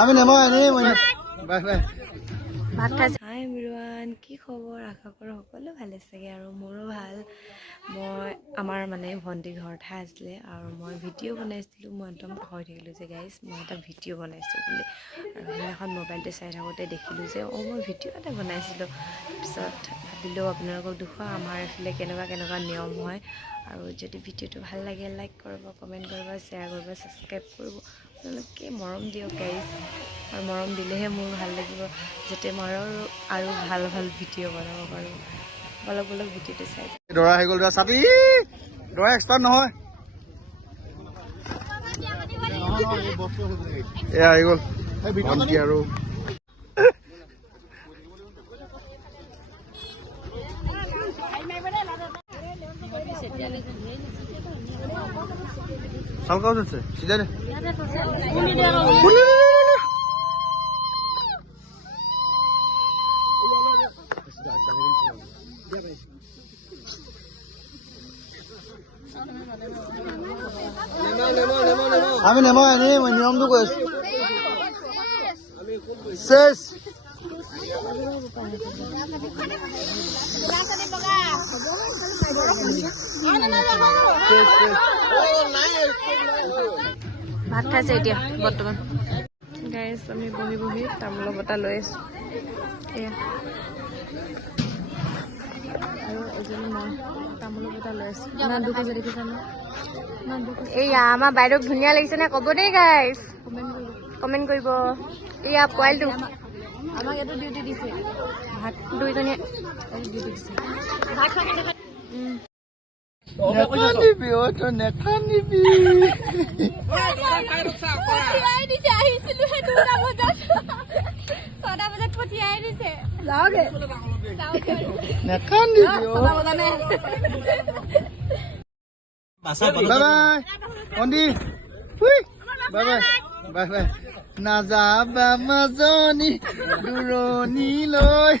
আমি নেমো এনেই bye bye. হাই everyone, কি খবৰ? আশা কৰোঁ সকলো ভালে চাগে আৰু মোৰো ভাল। মই আমাৰ মানে ভণ্টি ঘৰতহে আছিলে আৰু মই ভিডিঅ' বনাইছিলোঁ। মই একদম পাহৰি থাকিলোঁ যে গাইজ মই এটা ভিডিঅ' বনাইছোঁ বুলি। আৰু সেইদিনাখন মোবাইলটো চাই থাকোঁতে দেখিলোঁ যে মই ভিডিঅ' এটা বনাইছিলোঁ। তাৰপিছত ভাবিলোঁ আপোনালোকক দেখুৱাওঁ আমাৰ এইফালে কেনেকুৱা নিয়ম হয়। আৰু যদি ভিডিঅ'টো ভাল লাগে লাইক কৰিব, কমেণ্ট কৰিব, শ্বেয়াৰ কৰিব, ছাবস্ক্ৰাইব কৰিব। আপোনালোকে মৰম দিয়ক গাইজ, আৰু মৰম দিলেহে মোৰ ভাল লাগিব, যাতে মই আৰু ভাল ভিডিঅ' বনাব পাৰোঁ। বলক ভিডিঅ'টো চাই। দৰা হৈ গ'ল, দৰা চাবি, দৰা এক্সপাৰ্ট নহয়। এয়া আহি গ'ল ভণ্টি আৰু চালকাও যাচ্ছে সিধা রে আমি নেমো এনেই নিয়মটো কৈ আছো শেষ। ভাত খাইছে এতিয়া বৰ্তমান গাইজ। আমি বহি তামোলৰ বটা লৈ আছোঁ। এয়া আৰু এজনী মই তামোলৰ বটা লৈ আছোঁ। ইমান দুখ হৈছে দেখিছানে? এয়া আমাৰ বাইদেউক ধুনীয়া লাগিছে নে ক'ব দেই গাইজ, কমেণ্ট কৰিব। এয়া পোৱালিটো আমাক এইটো ডিউটি দিছে, ভাত দুইজনীয়ে ডিউটি দিছে। নেখানিবি অ তই নেখানিবি। নাযাবা মাজনী দূৰণিলৈ।